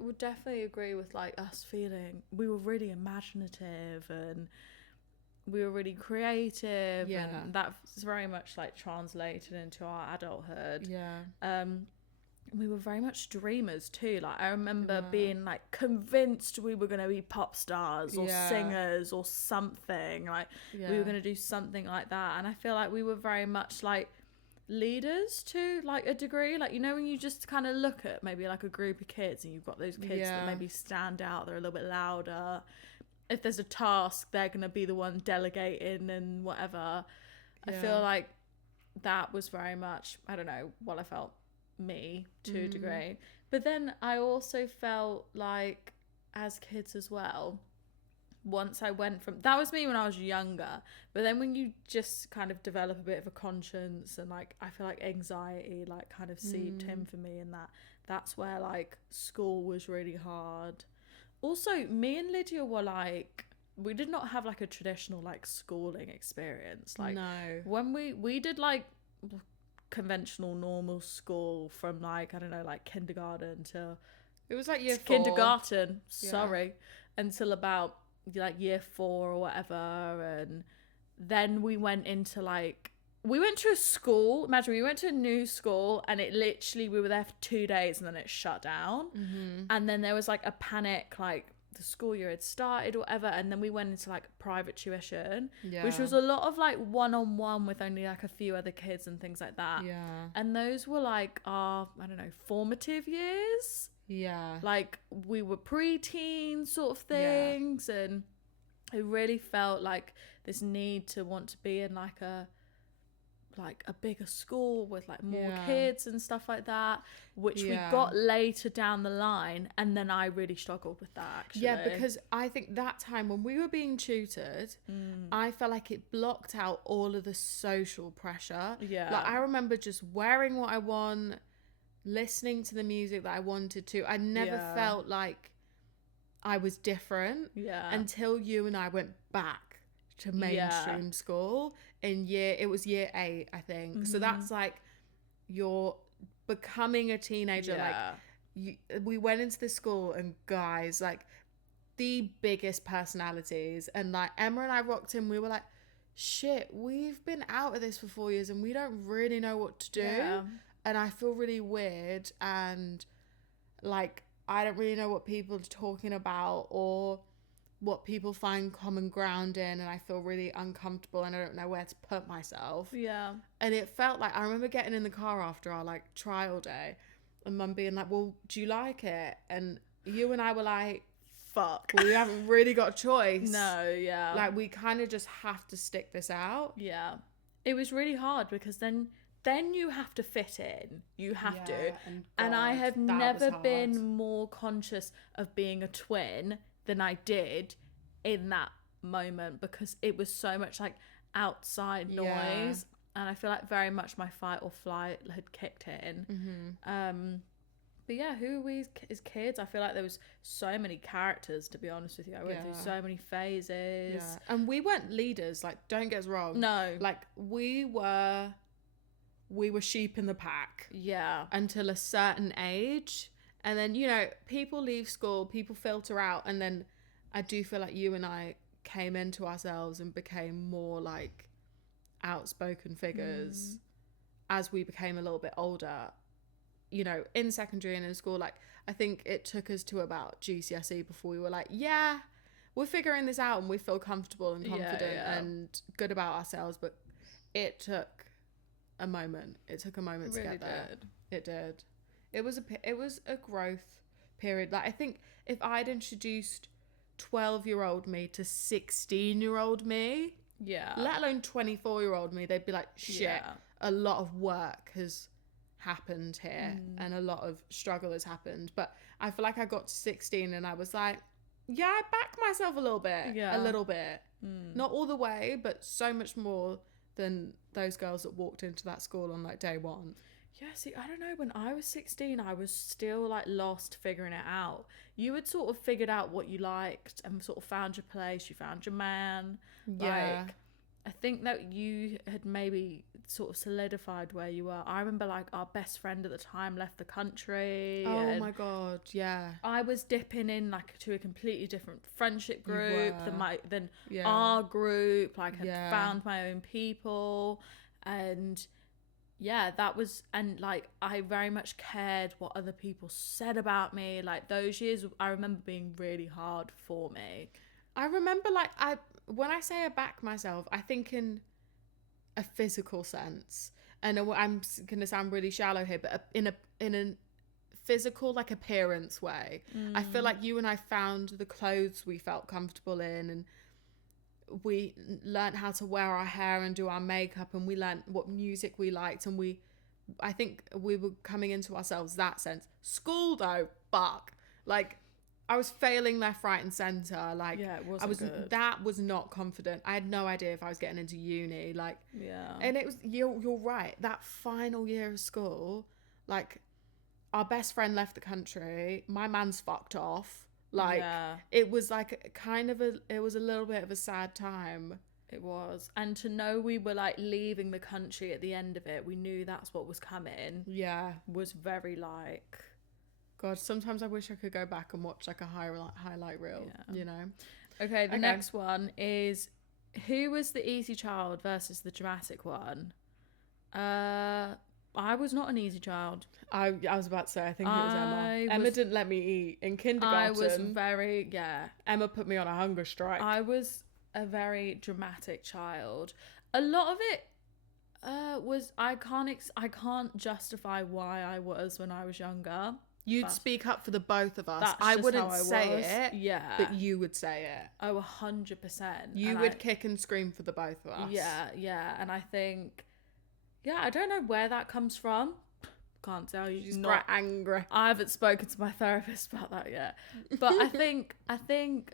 would definitely agree with like us feeling we were really imaginative and we were really creative, and that's very much like translated into our adulthood. We were very much dreamers too. Like, I remember being like convinced we were going to be pop stars or singers or something. Like, we were going to do something like that. And I feel like we were very much like leaders to like a degree. Like, you know, when you just kind of look at maybe like a group of kids and you've got those kids that maybe stand out, they're a little bit louder. If there's a task, they're going to be the one delegating and whatever. I feel like that was very much, I don't know, what I felt me to a degree. But then I also felt like as kids as well, once I went from, that was me when I was younger, but then when you just kind of develop a bit of a conscience, and like I feel like anxiety like kind of seeped in for me, and that's where like school was really hard. Also, me and Lydia were like, we did not have like a traditional like schooling experience. Like, no, when we did like conventional normal school from like, I don't know, like kindergarten to, it was like year 4. Kindergarten, until about like year 4 or whatever. And then we went into like, we went to a school, imagine we went to a new school, and it literally, we were there for 2 days and then it shut down. And then there was like a panic, like the school year had started or whatever, and then we went into like private tuition, which was a lot of like one-on-one with only like a few other kids and things like that. And those were like our, I don't know, formative years. Like, we were pre-teen sort of things, and it really felt like this need to want to be in like a bigger school with like more kids and stuff like that, which we got later down the line. And then I really struggled with that, actually. Because I think that time when we were being tutored, I felt like it blocked out all of the social pressure. Like, I remember just wearing what I want, listening to the music that I wanted to. I never felt like I was different until you and I went back to mainstream school in year 8, I think. So that's like you're becoming a teenager. Yeah. We went into this school and guys, like, the biggest personalities, and like Emma and I rocked in. We were like, shit, we've been out of this for 4 years and we don't really know what to do. Yeah. And I feel really weird, and like I don't really know what people are talking about or what people find common ground in, and I feel really uncomfortable and I don't know where to put myself. Yeah. And it felt like, I remember getting in the car after our like trial day and Mum being like, well, do you like it? And you and I were like, Fuck. we haven't really got a choice. No, yeah. Like, we kind of just have to stick this out. Yeah. It was really hard because then you have to fit in. You have to. And I have never been more conscious of being a twin than I did in that moment, because it was so much like outside noise. Yeah. And I feel like very much my fight or flight had kicked in. But yeah, who are we as kids? I feel like there was so many characters, to be honest with you. I went through so many phases. Yeah. And we weren't leaders, like, don't get us wrong. No. Like, we were sheep in the pack. Yeah. Until a certain age. And then, you know, people leave school, people filter out, and then I do feel like you and I came into ourselves and became more like outspoken figures as we became a little bit older. You know, in secondary and in school, like, I think it took us to about GCSE before we were like, yeah, we're figuring this out and we feel comfortable and confident and good about ourselves. But it took a moment. It took a moment to get there. It did. It was a growth period. Like, I think if I'd introduced 12-year-old me to 16-year-old me, let alone 24-year-old me, they'd be like, shit, a lot of work has happened here and a lot of struggle has happened. But I feel like I got to 16 and I was like, yeah, I backed myself a little bit. Not all the way, but so much more than those girls that walked into that school on like day one. Yeah, see, I don't know, when I was 16, I was still like lost figuring it out. You had sort of figured out what you liked and sort of found your place, you found your man. Yeah. Like, I think that you had maybe sort of solidified where you were. I remember like our best friend at the time left the country. Oh my God, yeah. I was dipping in like to a completely different friendship group than Yeah. our group. Like, had Yeah. found my own people, and yeah, that was, and like I very much cared what other people said about me. Like, those years I remember being really hard for me. I remember, like, when I say I back myself, I think in a physical sense. And I'm gonna sound really shallow here, but in a physical, like, appearance way. I feel like you and I found the clothes we felt comfortable in, and we learned how to wear our hair and do our makeup, and we learned what music we liked, and I think we were coming into ourselves that sense. School though, fuck. Like, I was failing left, right and centre. Like, Yeah, it wasn't good. That was not confident. I had no idea if I was getting into uni. Like, Yeah. and it was, you're right. That final year of school, like, our best friend left the country. My man's fucked off. Like, it was like it was a little bit of a sad time. It was. And to know we were like leaving the country at the end of it, we knew that's what was coming. Yeah. Was very like, God, sometimes I wish I could go back and watch like a highlight reel, you know? Okay, the next one is, who was the easy child versus the dramatic one? I was not an easy child. I was about to say, I think it was Emma. Emma didn't let me eat in kindergarten. I was very, Emma put me on a hunger strike. I was a very dramatic child. A lot of it was, I can't justify why I was when I was younger. You'd speak up for the both of us. That's I just wouldn't how I say was. it, Yeah. but you would say it. Oh, 100%. You would kick and scream for the both of us. Yeah. And I think, I don't know where that comes from. Can't tell you. She's quite angry. I haven't spoken to my therapist about that yet. But I think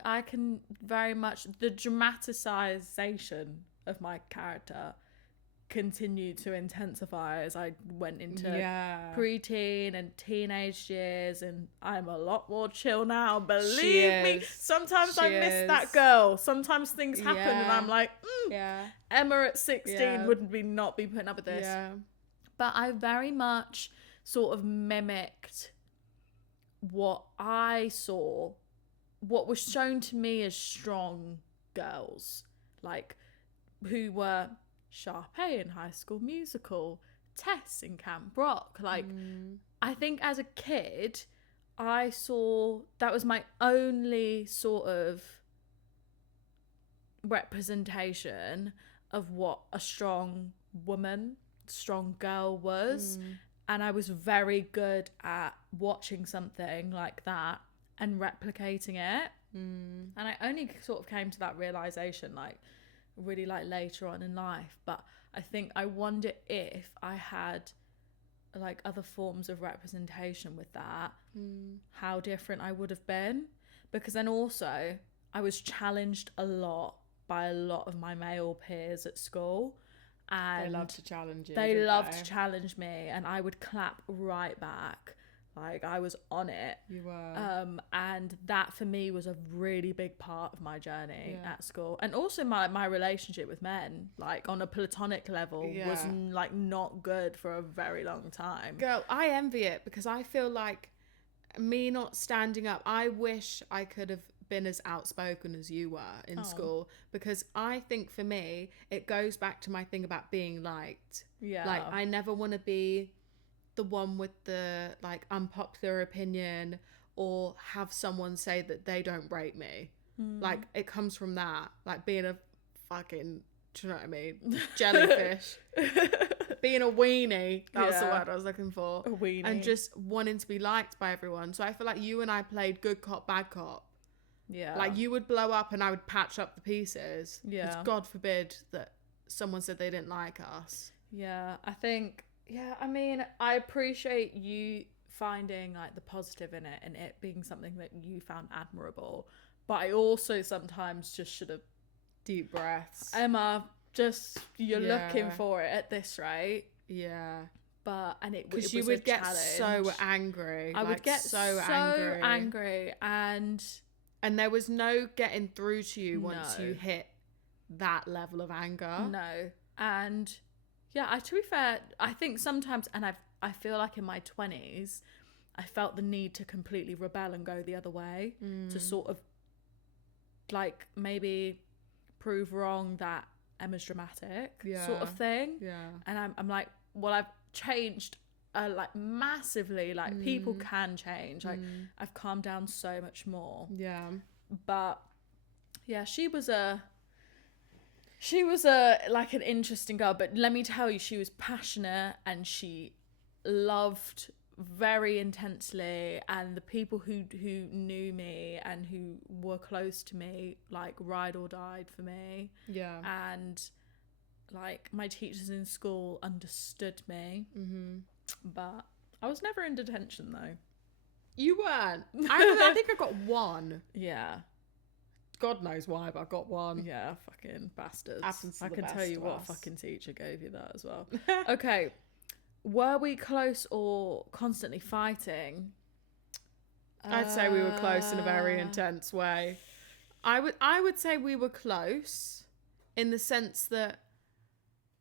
I can very much, the dramaticization of my character continued to intensify as I went into preteen and teenage years, and I'm a lot more chill now. Believe me. Sometimes I miss that girl. Sometimes things happen and I'm like, Emma at 16 would not be putting up with this. Yeah. But I very much sort of mimicked what I saw, what was shown to me as strong girls, like who were Sharpay in High School Musical, Tess in Camp Rock. Like, I think as a kid, I saw that was my only sort of representation of what a strong woman, strong girl was. And I was very good at watching something like that and replicating it. And I only sort of came to that realization like really like later on in life. But I think I wonder if I had like other forms of representation with that, how different I would have been. Because then also I was challenged a lot by a lot of my male peers at school. And they love to challenge you. They loved to challenge me, and I would clap right back. Like, I was on it. You were. And that for me was a really big part of my journey at school. And also my relationship with men, like on a platonic level, was like not good for a very long time. Girl, I envy it because I feel like me not standing up, I wish I could have been as outspoken as you were in school, because I think for me it goes back to my thing about being liked. Like, I never want to be the one with the like unpopular opinion or have someone say that they don't rate me. Like, it comes from that, like being a fucking, do you know what I mean, jellyfish. Being a weenie, that was the word I was looking for. A weenie. And just wanting to be liked by everyone. So I feel like you and I played good cop, bad cop. Yeah. Like, you would blow up and I would patch up the pieces. Yeah. It's God forbid that someone said they didn't like us. Yeah, I think, I mean, I appreciate you finding like the positive in it and it being something that you found admirable. But I also sometimes just should have... Deep breaths. Emma, just, you're looking for it at this rate. Yeah. But, and it because was you would get challenge. so angry. I would get so angry. And there was no getting through to you once you hit that level of anger. No. And yeah, to be fair, I think sometimes, and I feel like in my 20s, I felt the need to completely rebel and go the other way to sort of like maybe prove wrong that Emma's dramatic sort of thing. Yeah. And I'm like, well, I've changed like massively. Like, people can change. Like, I've calmed down so much more. Yeah. But yeah, she was a like an interesting girl, but let me tell you, she was passionate and she loved very intensely, and the people who knew me and who were close to me like ride or died for me. Yeah. And like, my teachers in school understood me. But I was never in detention though. You weren't. I think I got one. Yeah. God knows why, but I got one. Yeah, fucking bastards. Happens to I the can best tell you of what us. fucking teacher gave you that as well. Okay. Were we close or constantly fighting? I'd say we were close in a very intense way. I would say we were close in the sense that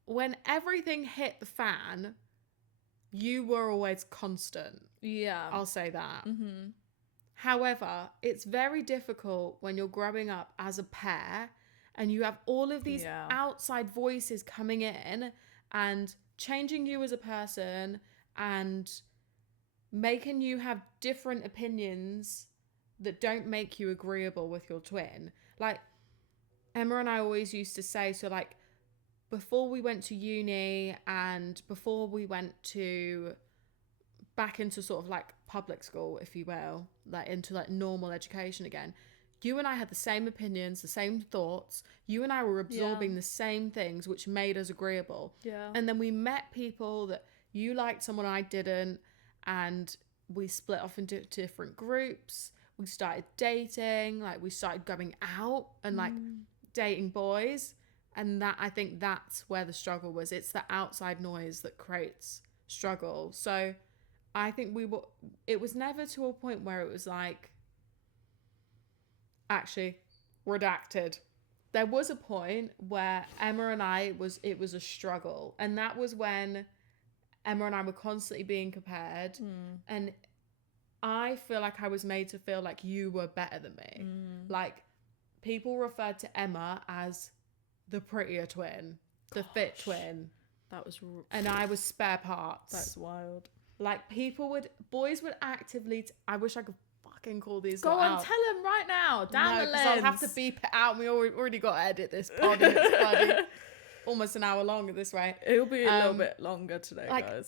when everything hit the fan, you were always constant. Yeah. I'll say that. However, it's very difficult when you're growing up as a pair and you have all of these outside voices coming in and changing you as a person and making you have different opinions that don't make you agreeable with your twin. Like, Emma and I always used to say, so like, before we went to uni and before we went to back into sort of like public school, if you will, like into like normal education again, you and I had the same opinions, the same thoughts. You and I were absorbing the same things, which made us agreeable. Yeah. And then we met people that you liked, someone I didn't, and we split off into different groups. We started dating, like we started going out and like dating boys. And that, I think that's where the struggle was. It's the outside noise that creates struggle. So I think it was never to a point where it was like, actually, redacted. There was a point where Emma and I it was a struggle. And that was when Emma and I were constantly being compared, and I feel like I was made to feel like you were better than me. Like, people referred to Emma as the prettier twin, the fit twin, That was and I was spare parts. that's wild. Like, boys would actively. I wish I could fucking call these. Go lot on, out. tell him right now. Down No, the 'cause lens. I'll have to beep it out. And we already got to edit this pod. And it's bloody almost an hour long at this rate. It'll be a little bit longer today, Like, guys.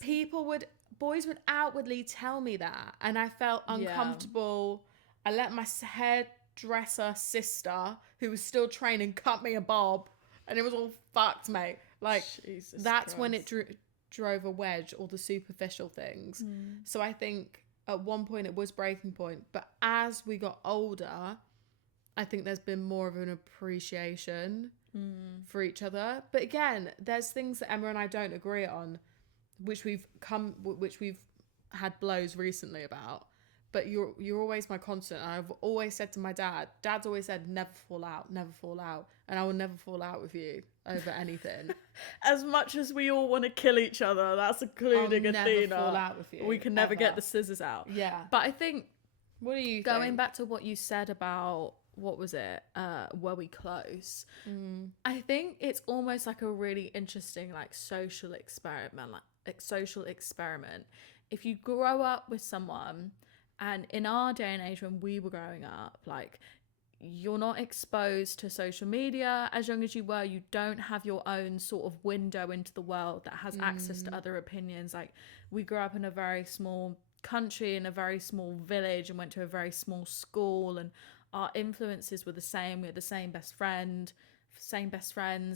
boys would outwardly tell me that, and I felt uncomfortable. I let my hairdresser sister, who was still training, cut me a bob, and it was all fucked, mate. Like, Jesus that's when it Christ. drove a wedge, all the superficial things. So I think at one point it was breaking point, but as we got older, I think there's been more of an appreciation for each other. But again, there's things that Emma and I don't agree on, which we've had blows recently about. But you're always my constant. And I've always said to my dad's always said, never fall out, and I will never fall out with you over anything. As much as we all want to kill each other, that's including I'll never Athena. fall out with you, We can never ever. get the scissors out. Yeah. But I think What do you going think? back to what you said about what was it? Were we close? I think it's almost like a really interesting like social experiment. If you grow up with someone, and in our day and age when we were growing up, like, you're not exposed to social media as young as you were. You don't have your own sort of window into the world that has access to other opinions. Like, we grew up in a very small country, in a very small village, and went to a very small school, and our influences were the same. We had the same best friends,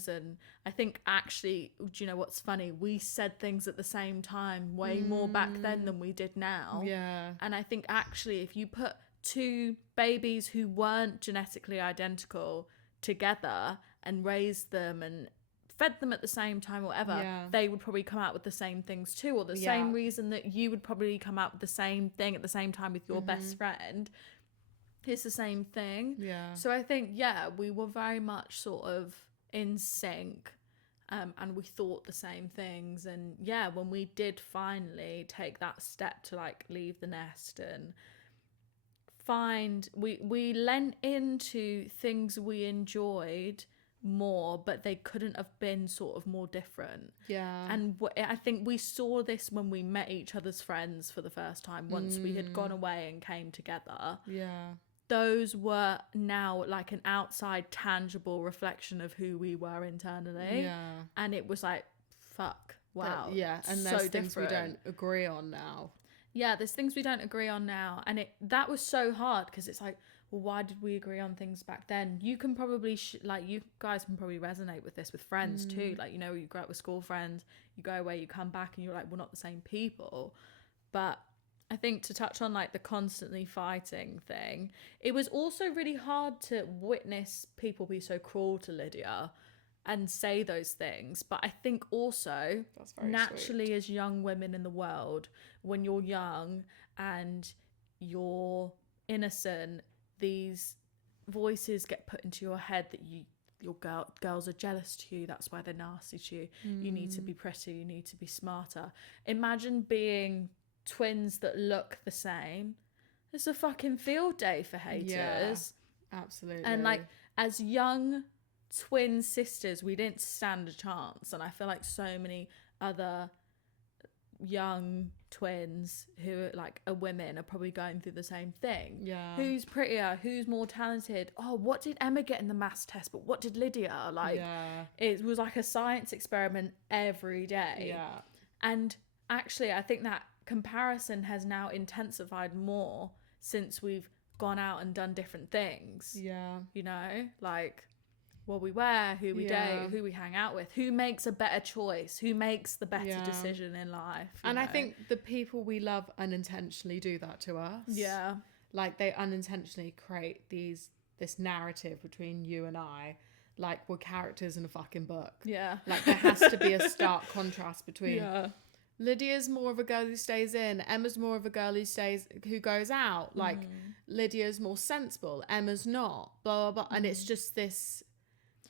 and I think actually, do you know what's funny? We said things at the same time way more back then than we did now. Yeah. And I think actually, if you put two babies who weren't genetically identical together and raised them and fed them at the same time or whatever, they would probably come out with the same things too, or the same reason that you would probably come out with the same thing at the same time with your best friend. It's the same thing. Yeah. So I think, we were very much sort of in sync, and we thought the same things. And when we did finally take that step to like leave the nest and we lent into things we enjoyed more, but they couldn't have been sort of more different. Yeah. And I think we saw this when we met each other's friends for the first time, once we had gone away and came together. Yeah. Those were now like an outside tangible reflection of who we were internally. Yeah. And it was like, fuck, wow. And so there's things we different. don't agree on now. Yeah, there's things we don't agree on now. And that was so hard, because it's like, well, why did we agree on things back then? You can probably, you guys can probably resonate with this with friends too. Like, you know, you grow up with school friends, you go away, you come back, and you're like, we're not the same people. But I think to touch on like the constantly fighting thing, it was also really hard to witness people be so cruel to Lydia and say those things. But I think also That's very naturally, sweet. as young women in the world, when you're young and you're innocent, these voices get put into your head that girls are jealous to you, that's why they're nasty to you. You need to be pretty, you need to be smarter. Imagine being twins that look the same. It's a fucking field day for haters. Yeah, absolutely. And like, as young twin sisters, we didn't stand a chance. And I feel like so many other young twins who are women are probably going through the same thing. Yeah. Who's prettier? Who's more talented? Oh, what did Emma get in the maths test? But what did Lydia? It was like a science experiment every day. Yeah. And actually, I think that comparison has now intensified more since we've gone out and done different things. Yeah. You know, like what we wear, who we date, who we hang out with, who makes a better choice, who makes the better decision in life. And know? I think the people we love unintentionally do that to us. Yeah. Like, they unintentionally create this narrative between you and I, like we're characters in a fucking book. Yeah. Like, there has to be a stark contrast between Yeah. Lydia's more of a girl who stays in, Emma's more of a girl who goes out. Like, Lydia's more sensible, Emma's not, blah blah blah. And it's just this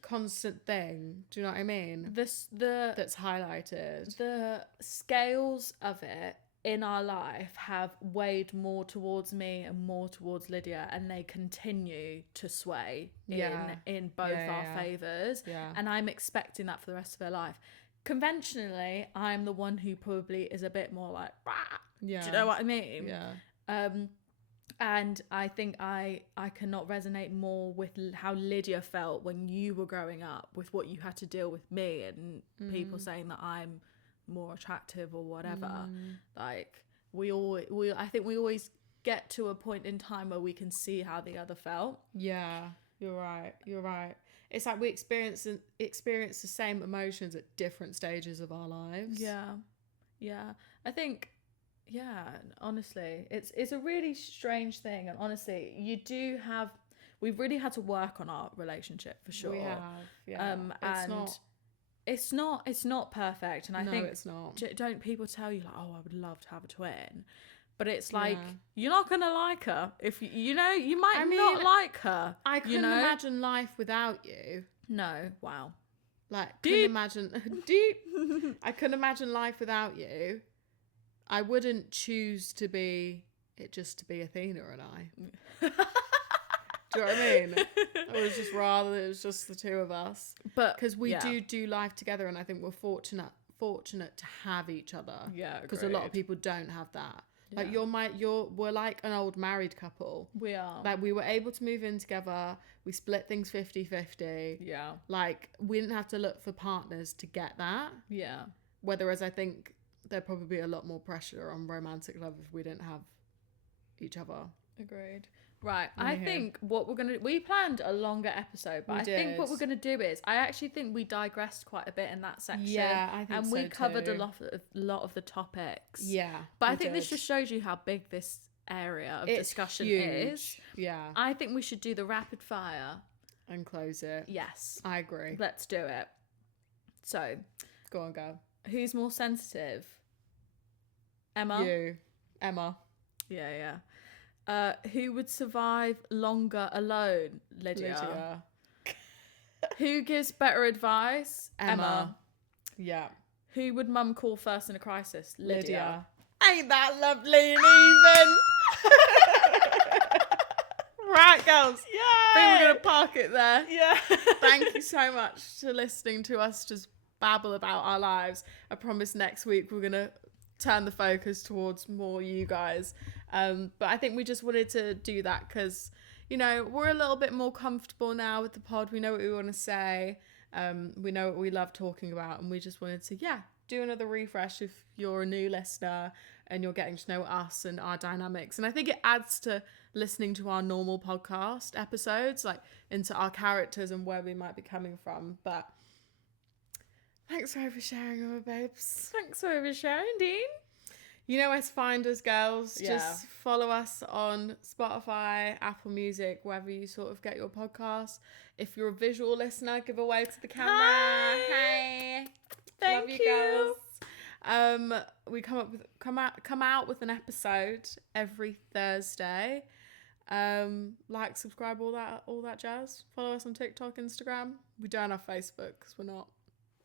constant thing. Do you know what I mean? The That's highlighted. the scales of it in our life have weighed more towards me and more towards Lydia, and they continue to sway in both our favours. Yeah. And I'm expecting that for the rest of her life. Conventionally, I'm the one who probably is a bit more like, "Rah." Yeah. Do you know what I mean? Yeah. And I think I cannot resonate more with how Lydia felt when you were growing up, with what you had to deal with me and people saying that I'm more attractive or whatever. Like I think we always get to a point in time where we can see how the other felt. Yeah. You're right. It's like we experience the same emotions at different stages of our lives. Yeah. I think, honestly, it's a really strange thing. And honestly, we've really had to work on our relationship for sure. We have, yeah. It's not perfect. And I think it's not. Don't people tell you like, oh, I would love to have a twin? But it's like, you're not going to like her. If you might not like her. I couldn't imagine life without you. No. Wow. Like, Deep. I couldn't imagine life without you. I wouldn't choose to be Athena and I. Do you know what I mean? I was just rather it was just the two of us. But because we do life together, and I think we're fortunate to have each other. Yeah, because a lot of people don't have that. Like we're like an old married couple. We are. Like we were able to move in together. We split things 50-50. Yeah. Like we didn't have to look for partners to get that. Yeah. Whereas I think there'd probably be a lot more pressure on romantic love if we didn't have each other. Agreed. Right. I think we planned a longer episode, but I think what we're going to do is, I actually think we digressed quite a bit in that section. Yeah, I think and so we covered too. a lot of the topics. Yeah. But I think this just shows you how big this area of discussion is. Yeah. I think we should do the rapid fire. And close it. Yes. I agree. Let's do it. So. Go on, go. Who's more sensitive? Emma? You. Emma. Yeah. Who would survive longer alone? Lydia. Who gives better advice? Emma. Yeah. Who would mum call first in a crisis? Lydia. Ain't that lovely and even? Right, girls. Yeah. I think we're going to park it there. Yeah. Thank you so much for listening to us just babble about our lives. I promise next week we're going to turn the focus towards more you guys. But I think we just wanted to do that because, we're a little bit more comfortable now with the pod. We know what we want to say. We know what we love talking about. And we just wanted to, do another refresh if you're a new listener and you're getting to know us and our dynamics. And I think it adds to listening to our normal podcast episodes, like into our characters and where we might be coming from. But thanks for sharing, our babes. Thanks for oversharing, Dean. You know where to find us, girls. Just follow us on Spotify, Apple Music, wherever you sort of get your podcasts. If you're a visual listener, give a wave to the camera. Hi. Love you, girls. We come out with an episode every Thursday. Like, subscribe, all that jazz. Follow us on TikTok, Instagram. We don't have Facebook because we're not.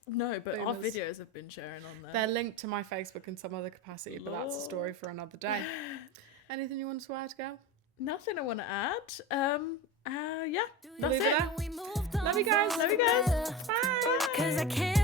No, but boomers. our videos have been sharing on there. They're linked to my Facebook in some other capacity, but that's a story for another day. Anything you want to add, girl? Nothing I want to add. That's Leave it. it there. Love you guys. Bye. 'Cause I can't